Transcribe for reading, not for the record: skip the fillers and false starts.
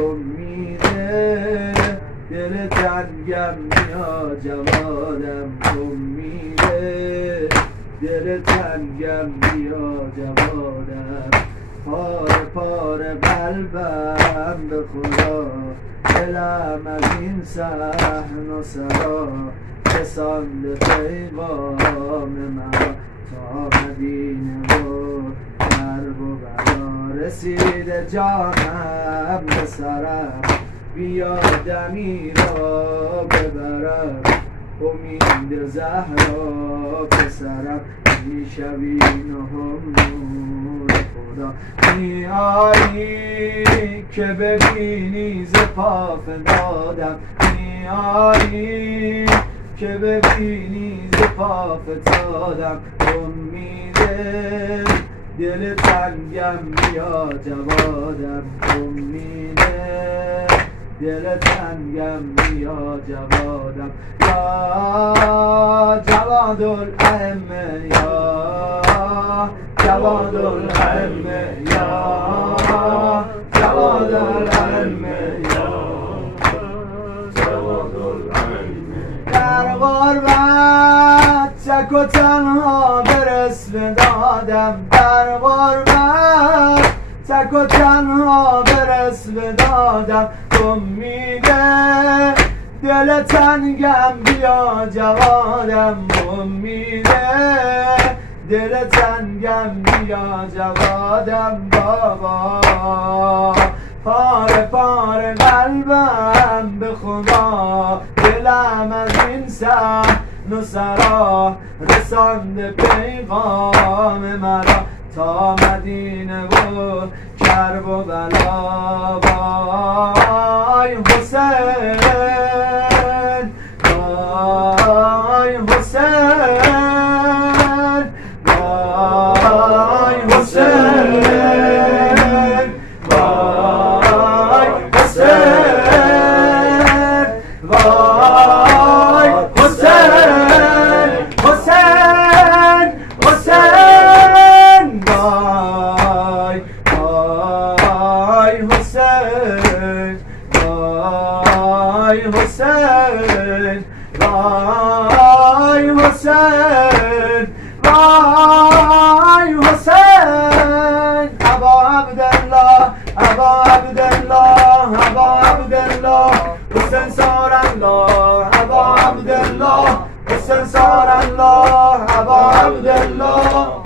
امیده دل تنگم بیا جوادم امیده دل تنگم بیا جوادم پاره پاره قلبم به خدا دلم از این صحن و سرا رسانده پیغام مرا تا مدینه و درب و بلا رسیده جانم به سرم بیا دمی را ببرم امید زهرا پسرم میشوی نهم نور خدا میایی که ببینی ز پا فتادم میایی که ببینی ز پا فتادم امیده دل تنگم بیا جوادم امیده دل تنگم بیا جوادم یا جواد الائمه یا جواد الائمه یا جواد الائمه یا جواد الائمه در غربت تک و تنها برس بدادم در غربت تک و تنها برس بدادم امیده دل تنگم بیا جوادم امیده دل تنگم بیا جوادم بابا پاره پاره قلبم به خدا دلم از این صحن و سرا رسانده پیغام مرا تا مدینه و کرب و بلا وای حسین وای حسین وای حسین وای حسین وای حسین حسین حسین وای وای حسین وای حسین وای حسین وای حسین ابا عبدالله ابا عبدالله ابا عبدالله حسین سار الله ابا عبدالله حسین سار الله ابا عبدالله